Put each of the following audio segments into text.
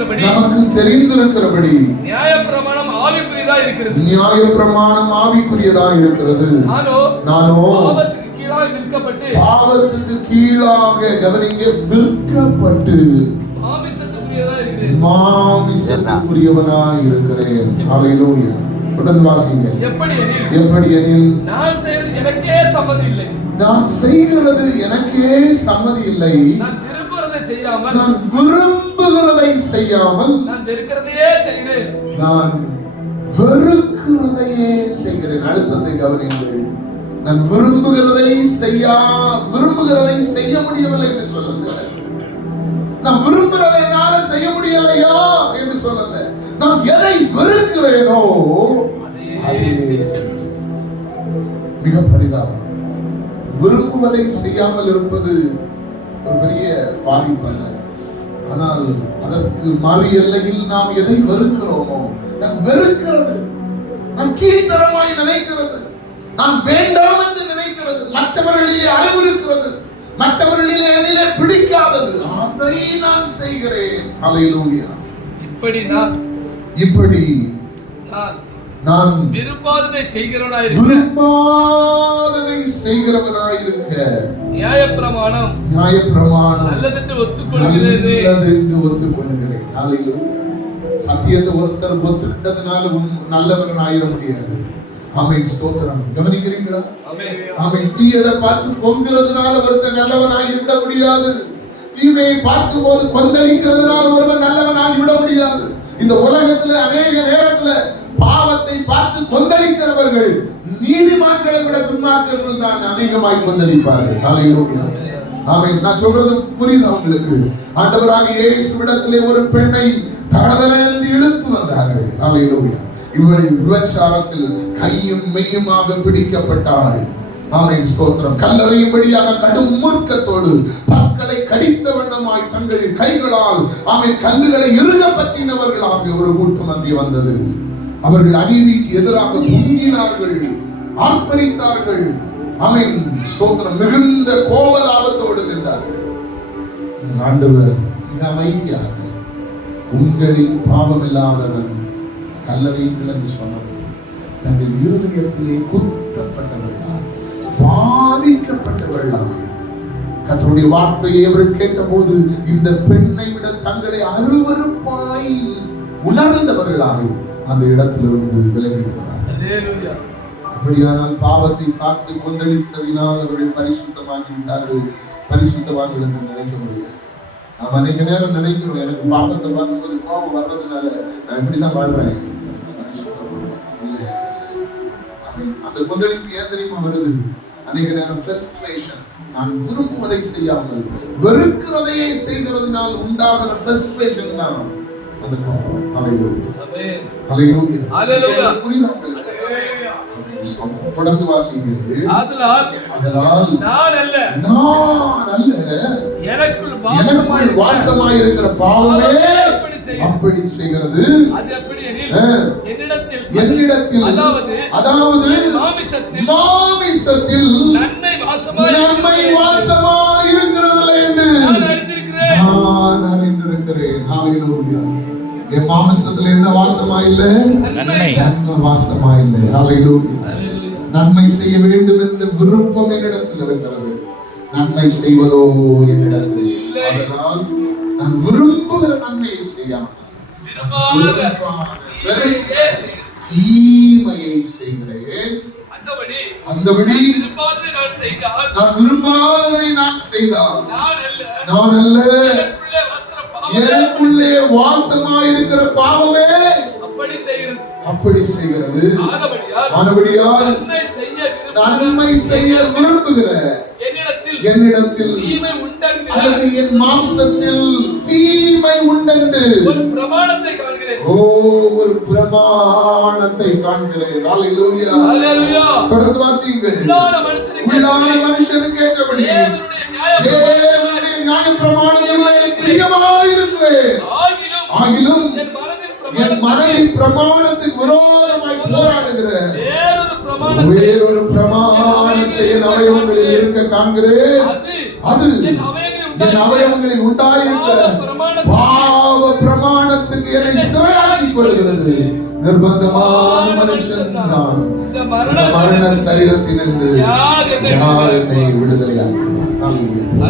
நமக்கு தெரிந்திருக்கிறபடி நியாயப்பிரமாணம் ஆவிக்குரியதா இருக்கிறது. நியாயப்பிரமாணம் ஆவிக்குரியதா இருக்கிறது. நானோ பாவத்துக்கு கீழாக விற்கப்பட்டு கவனிங்க, விற்கப்பட்டு மாமிசத்துக்குரியவனாய் இருக்கிறேன். ஹல்லேலூயா. தொடர்ந்து வாசிங்க. எப்படி எனில் நான் செய்கிறது எனக்கே சம்மதி இல்லை. நான் செய்கிறது எனக்கே சம்மதி இல்லை. நான் விரும்புகிறதை செய்யாமல் நான் வெறுக்கிறதையே செய்கிறேன். நான் வெறுக்கிறதையே செய்கிறேன். அழுத்தத்தை கவனியுங்கள். நான் விரும்புகிறதை செய்ய முடியவில்லை என்று சொல்லல. நான் விரும்புகிறதை என்னால செய்ய முடியலையா என்று சொல்லல. நான் எதை வெறுக்கிறேனோ அதையே மிக பரிதாபம். விரும்புவதை செய்யாமல் இருப்பது ஒரு பெரிய பாதிப்பு அல்ல. ஆனால் அதற்கு மறு எல்லையில் நாம் எதை வெறுக்கிறோமோ, நான் வெறுக்கிறது, நான் கீழ்த்தரமாய் நினைக்கிறது, நான் வேண்டாம் என்று நினைக்கிறது, மற்றவர்களிலே அருவருக்கிறது, மற்றவர்களிலே என்னிலே பிடிக்காதது, அதை நான் செய்கிறேன். ஹல்லேலூயா. இப்படி நான் விரும்பாததை செய்கிறவனாய் இருக்க நியாயப்பிரமாணம் நல்லதென்று ஒத்துக்கொள்கிறேன். ஹல்லேலூயா. சத்தியத்தை ஒருத்தர் ஒத்துக்கிட்டதுனால நல்லவன் ஆயிட முடியாது. ஆமென். ஸ்தோத்திரம். கவனிக்கிறீங்களா? ஆமென். தீயதை பார்த்து பொங்குறதுனால ஒருத்தர் நல்லவன் ஆகிவிட முடியாது. தீமையை பார்க்கும் போது கொந்தளிக்கிறதுனால ஒருவன் நல்லவன் ஆகிவிட முடியாது. இந்த உலகத்துல அநேக நேரத்துல பாவத்தை பார்த்து கொந்தளிக்கிறவர்கள் நீதிமான்களை விட துன்மார்க்கர்கள் தான் அதிகமாய் கொந்தளிப்பார்கள். ஹல்லேலூயா. ஆமென். நான் சொல்றது புரியுதா உங்களுக்கு? ஆண்டவராக இயேசுவிடத்திலே ஒரு பெண்ணை தரதர என்று இழுத்து வந்தார்கள். ஹல்லேலூயா. இவள் விபச்சாரத்தில் கையும் மெய்யுமாக பிடிக்கப்பட்டாள். ஆமென். ஸ்தோத்திரம். கல்லறையும்படியாக கடும் மூர்க்கத்தோடு பற்களை கடித்த வண்ணமாய் தங்கள் கைகளால் ஆமென் கல்லுகளை இறுக பற்றினவர்களாக ஒரு கூட்டம் அங்கே வந்தது. அவர்கள் அநீதிக்கு எதிராக பொங்கினார்கள், ஆர்ப்பரித்தார்கள். ஆமென். ஸ்தோத்திரம். மிகுந்த கோபதாபத்தோடு நின்றார்கள். ஆண்டவர் மிக அமைதியாக, உங்களில் பாவம் இல்லாதவன் கல்லறையுங்கள் என்று சொன்னார். தங்கள் இருதயத்திலே குத்தப்பட்டவர்களால், பாதிக்கப்பட்டவர்களால் கர்த்தருடைய வார்த்தையை அவர் கேட்டபோது இந்த பெண்ணை விட தங்களை அருவருப்பாய் உணர்ந்தவர்களாக அந்த இடத்திலிருந்து விலகிவிட்டார்கள். அப்படியானால் பாவத்தை பார்த்து கொந்தளித்ததினால் அவர்கள் பரிசுத்தமாகி விட்டார்கள். பரிசுத்தவான்கள் என்று நினைக்க முடியாது. நாம் அநேக நேரம் நினைக்கிறோம், எனக்கு பாவத்தை பார்க்கும்போது கோபம் வர்றதுனால நான் இப்படிதான் வாழ்றேன். அந்த கொந்தளிப்பு ஏன் தெரியுமா வருது? அநேக நேரம் ஃப்ரஸ்ட்ரேஷன். நான் விரும்புவதை செய்யாமல் வெறுக்கிறதையே செய்கிறதுனால் உண்டாகிற ஃப்ரஸ்ட்ரேஷன் தான் அந்த கோபம். ஹல்லேலூயா. ஹல்லேலூயா. ஹல்லேலூயா. புரியுதா? தொடர்ந்து வாசிங்கள். ஆதலால் நான் அல்ல எனக்குள் வாசமாய் இருக்கிற பாவமே அப்படி செய்கிறது. அது எப்படி எனில் என்னிடத்தில் அதாவது மாமிசத்தில் நன்மை வாசமாய் இருக்கிறது என்று நான் அறிந்திருக்கிறேன். ஹல்லேலூயா. என் மாமிசத்துல என்ன வாசமா இல்ல? நன்மை வாசமா இல்ல. ஹல்லேலூயா. நன்மை செய்ய வேண்டும் என்ற விருப்பம் என்னிடத்தில் இருக்கிறது, நன்மை செய்வதோ என்னிடத்தில் இல்லை. அதனால் நான் விரும்புகிற நன்மையை செய்யாமல் தீமையை செய்கிறேன். அந்தபடி நான் விரும்பாததை நான் செய்தால் நான் அல்ல, எனக்குள்ளே வாசமாய் இருக்கிற பாவமே அப்படி செய்கிறது. ஆனபடியால் நன்மை செய்ய விரும்புகிற என்னிடத்தில் அல்லது என் மாம்சத்தில் தீமை உண்டென்று ஒரு பிரமாணத்தை காண்கிறேன். ஹல்லேலூயா. தொடர்ந்து வாசியுங்கள். உள்ளான மனுஷனுக்கு ஏற்றபடி தேவனுடைய நியாயப்பிரமாணங்களில் பிரியமாயிருக்கிறேன். ஆகிலும் என் மனதின் பிரமாணத்துக்கு விரோதமாய் போராடுகிற வேறொரு பிரமாணத்தை என் அவயவங்களில் இருக்க காண்கிறேன். அது என் அவயவங்களில் உண்டாயிருக்கிற பாவ பிரமாணம் பிரமாணத்துக்கு என்னை சிறையாக்கிக் கொள்கிறது. நிர்பந்தமான மனுஷன் நான். இந்த மரண சரீரத்தினின்று யார் என்னை விடுதலையாக்குவார்? ஹல்லேலூயா.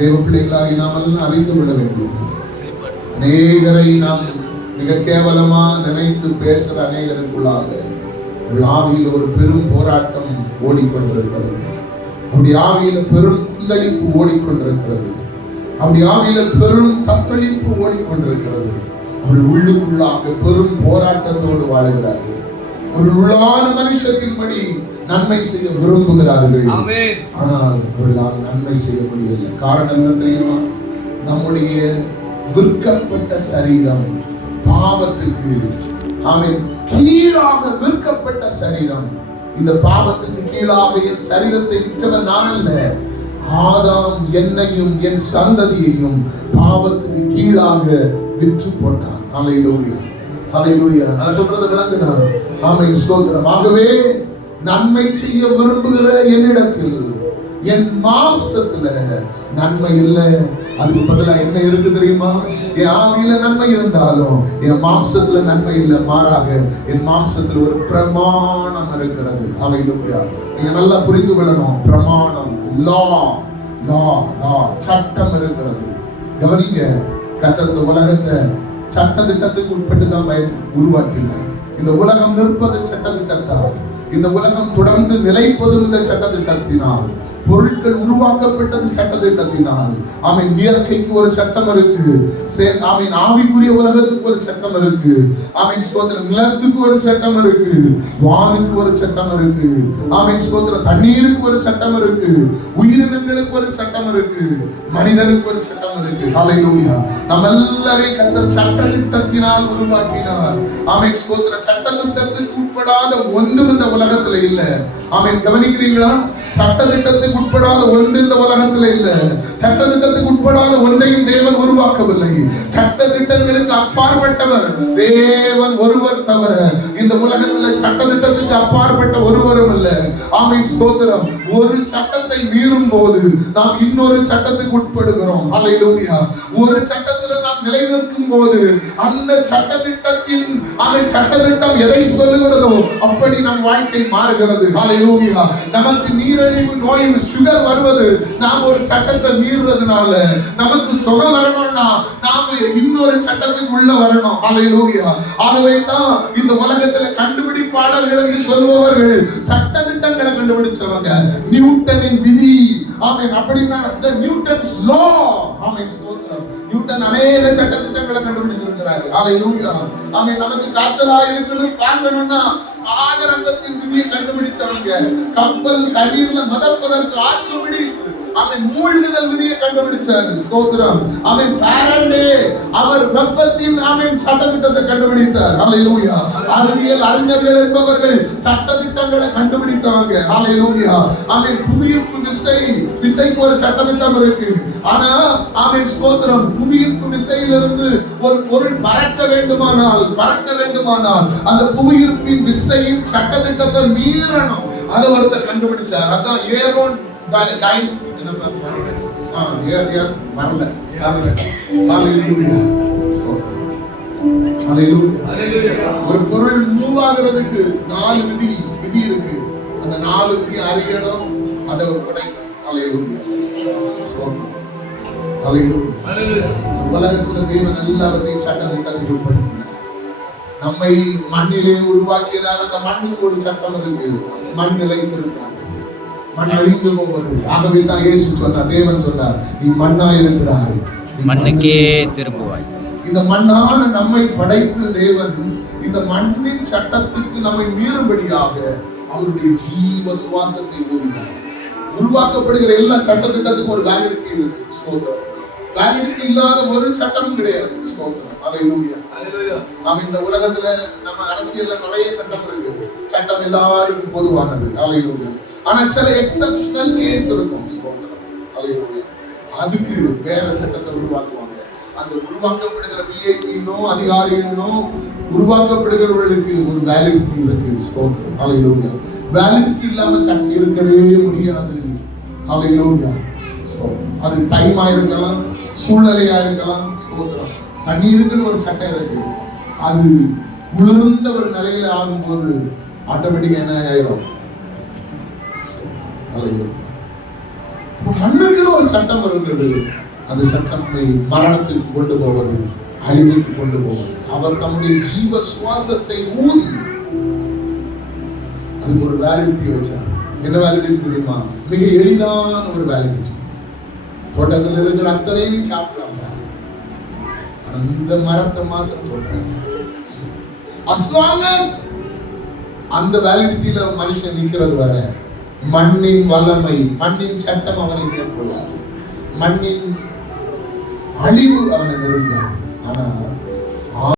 தேவ பிள்ளைகளாகி நாம் எல்லாம் அறிந்து கொள்ள வேண்டும். அநேகரை நாம் மிக கேவலமா நினைத்து பேசுற அநேகருக்குள்ளாக ஆவியில் ஒரு பெரும் போராட்டம் ஓடிக்கொண்டிருக்கிறது. அப்படி ஆவியில பெரும் குந்தளிப்பு ஓடிக்கொண்டிருக்கிறது. அப்படி ஆவியில பெரும் தத்தளிப்பு ஓடிக்கொண்டிருக்கிறது. அவர்கள் உள்ளுக்குள்ளாக பெரும் போராட்டத்தோடு வாழுகிறார்கள். அவர்கள் உள்ளான மனுஷத்தின்படி நன்மை செய்ய விரும்புகிறார்கள். ஆனால் அவர்களால் நன்மை செய்ய முடியவில்லை. காரணம் என்ன தெரியுமா? நம்முடைய விற்கப்பட்ட சரீரம் பாவத்துக்கு கீழாக விற்கப்பட்ட சரீரம். இந்த பாவத்துக்கு கீழாக என் சரீரத்தை விற்றவன் நான் அல்ல, ஆதாம் என்னையும் என் சந்ததியையும் பாவத்துக்கு கீழாக விற்று போட்டான். ஹல்லேலூயா, ஹல்லேலூயா. நான் சொல்றது விளங்குனார். ஆமென், ஸ்தோத்திரம். ஆகவே நன்மை செய்ய விரும்புகிற என்னிடத்தில், என் மாம்சத்துல நன்மை இல்லை. அதுக்கு பதிலா என்ன இருக்கு தெரியுமா? என் ஆவியில நன்மை இருந்தாலும் என் மாம்சத்துல நன்மை இல்லை. மாறாக என் மாம்சத்துல ஒரு பிரமாணம் இருக்கிறது. ஹல்லேலூயா. நீங்க நல்லா புரிந்து கொள்ளணும். பிரமாணம், லா, லா, லா, சட்டம் இருக்கிறது. கவனிங்க, கர்த்தர் இந்த உலகத்தை சட்ட திட்டத்துக்கு உட்பட்டு தான் உருவாக்கினார். இந்த உலகம் நிற்பது சட்ட திட்டத்தால். இந்த உலகம் தொடர்ந்து நிலைப்பதும் இந்த சட்ட திட்டத்தினால். பொருட்கள் உருவாக்கப்பட்டது சட்ட திட்டத்தினால். ஆமென். இயற்கைக்கு ஒரு சட்டம் இருக்கு. ஆமென். ஆவிக்குரிய உலகத்துக்கு ஒரு சட்டம் இருக்கு. ஆமென், ஸ்தோத்திரம். நிலத்துக்கு ஒரு சட்டம் இருக்கு. வானுக்கு ஒரு சட்டம் இருக்கு. ஆமென், ஸ்தோத்திரம். தண்ணீருக்கு ஒரு சட்டம் இருக்கு. உயிரினங்களுக்கு ஒரு சட்டம் இருக்கு. மனிதனுக்கு ஒரு சட்டம் இருக்கு. ஹல்லேலூயா. நம்ம எல்லாரையும் கர்த்தர் சட்ட திட்டத்தினால் உருவாக்கினார். ஆமென், ஸ்தோத்திரம். சட்ட திட்டத்துக்கு உட்படாத ஒன்றும் இந்த உலகத்துல இல்ல. ஆமென். கவனிக்கிறீங்களா? சட்ட திட்டத்துக்கு உட்படாத ஒன்று இந்த உலகத்துல இல்ல. சட்ட திட்டத்துக்கு உட்படாத ஒன்றையும் தேவன் உருவாக்கவில்லை. சட்ட திட்டங்களுக்கு அப்பாற்பட்டவர் தேவன் ஒருவர் தவிர இந்த உலகத்துல சட்ட திட்டத்துக்கு அப்பாற்பட்ட ஒருவரும் இல்ல. ஆமென், ஸ்தோத்திரம். ஒரு சட்டத்தை மீறும் போது நாம் இன்னொரு சட்டத்துக்கு உட்படுகிறோம். ஹல்லேலூயா. ஒரு சட்டத்துல நாம் நிலை நிற்கும் போது அந்த சட்ட திட்டத்தின் சட்ட திட்டம் எதை சொல்லுகிறதோ அப்படி நம் வாழ்க்கை மாறுகிறது. ஹல்லேலூயா. நமக்கு நீரிழிவு நோய், சுகர் வருவது நாம் ஒரு சட்டத்தை மீறுறதுனால. நமக்கு சுகம் வரணும்னா நாம் இன்னொரு சட்டத்துக்கு உள்ள வரணும். ஹல்லேலூயா. ஆகவே தான் இந்த உலகத்துல கண்டுபிடிப்பாளர்கள் என்று சொல்லுபவர்கள் சட்ட திட்டங்களை கண்டுபிடிச்சவங்க. நியூட்டனின் விதி. ஆமென். அப்படின்னா the Newton's law. ஆமென், ஸ்தோத்திரம். நியூட்டன் அநேக சட்ட திட்டங்களை கண்டுபிடிச்சிருக்கிறாரு. ஹல்லேலூயா. ஆமென். நமக்கு காய்ச்சலா இருக்கணும் வாங்கணும்னா ஆகரசத்தின் விதியை கண்டுபிடிச்சவங்க. கப்பல் தண்ணீர்ல மிதப்பதற்கு ஆர்க்கிமிடிஸ் அவன் மூழ்குதல் விதியை கண்டுபிடிச்சாரு. ஸ்தோத்திரம். அவன் பாரடே அவர் வெப்பத்தின் சட்ட திட்டத்தை கண்டுபிடித்தார். ஹல்லேலூயா. அறிவியல் அறிஞர்கள் என்பவர்கள் சட்ட திட்டங்களை கண்டுபிடித்தவங்க. ஹல்லேலூயா. அவன் புவியீர்ப்பு விசைக்கு ஒரு சட்ட திட்டம் இருக்கு. ஆனா அவன் ஸ்தோத்திரம், புவியீர்ப்பு விசையிலிருந்து ஒரு பொருள் பறக்க வேண்டுமானால் அந்த புவியீர்ப்பின் விசையின் சட்ட திட்டத்தை மீறணும். அதை ஒருத்தர் கண்டுபிடிச்சார். அதான் ஏரோன் டைம் வரல. ஒரு பொருள் மூவ் ஆகிறதுக்கு 4 விதி இருக்கு. அந்த 4 விதி அறியணும், அதை உலகத்துல தேவன் எல்லாவற்றையும் சட்ட திட்டத்துக்கு உட்படுத்தினார். நம்மை மண்ணிலே உருவாக்கினார். அந்த மண்ணுக்கு ஒரு சட்டம் இருக்கு. மண் நிலைத்திருக்காது, மண் அழிந்து போவது. ஆகவே தான் இயேசு சொன்னார், தேவன் சொன்னார், நீ மண்ணா இருக்கிறாய், மண்ணுக்கே திரும்புவாய். இந்த மண்ணான நம்மை படைத்து தேவன் இந்த மண்ணின் சட்டத்துக்கு நம்மை மீறும்படியாக அவருடைய ஜீவ சுவாசத்தை ஊதினார். உருவாக்கப்படுகிற எல்லா சட்ட திட்டத்துக்கும் ஒரு வேலிடிட்டி இருக்கு. ஸ்தோத்திரம். வேலிடிட்டி இல்லாத ஒரு சட்டமும் கிடையாது. ஸ்தோத்திரம். ஹல்லேலூயா. நாம் இந்த உலகத்துல நம்ம அரசியல்ல நிறைய சட்டம் இருக்கு. சட்டம் எல்லாருக்கும் பொதுவானது. ஹல்லேலூயா. ஆனா சில எக்ஸெப்ஷனல் கேஸ் இருக்கும். ஸ்தோத்திரம். ஹல்லேலூயா. அதுக்கு வேற சட்டத்தை உருவாக்குவாங்க. அந்த உருவாக்கப்படுகிற விஐபினோ அதிகாரிகளோ உருவாக்கப்படுகிறவர்களுக்கு ஒரு வேலிடிட்டி இருக்கு. ஸ்தோத்திரம். ஹல்லேலூயா. வேலிடிட்டி இல்லாம சட்டம் இருக்கவே முடியாது. ஹல்லேலூயா. ஸ்தோத்திரம். அது டைமா இருக்கலாம், சூழ்நிலையா இருக்கலாம். ஸ்தோத்திரம். தண்ணீருக்குன்னு ஒரு சட்டம் இருக்கு. அது குளிர்ந்த ஒரு நிலையில ஆகும்போது ஆட்டோமேட்டிக்கா என்ன ஆயிரும்? மண்ணுக்குன்னு ஒரு சட்டம் இருக்குது. அந்த சட்டம் மரணத்துக்கு கொண்டு போவது, அழிவுக்கு கொண்டு போவது. அவர் தம்முடைய ஜீவ சுவாசத்தை ஊதி அதுக்கு ஒரு வேலிடிட்டி வச்சார். என்ன வேலிடிட்டி தெரியுமா? மிக எளிதான ஒரு வேலிடிட்டி. தோட்டத்தில் இருக்கிற அத்தனையும் சாப்பிடலாம், அந்த மரத்தை மாத்திரம் தோட்டம். as long as அந்த வேலிடிட்டியில மனுஷன் நிக்கிறது வர மண்ணின் வல்லமை, மண்ணின் சட்டம் அவனை மேற்கொள்ளாது, மண்ணின் அழிவு அவனை நிறுத்தாது. ஆனா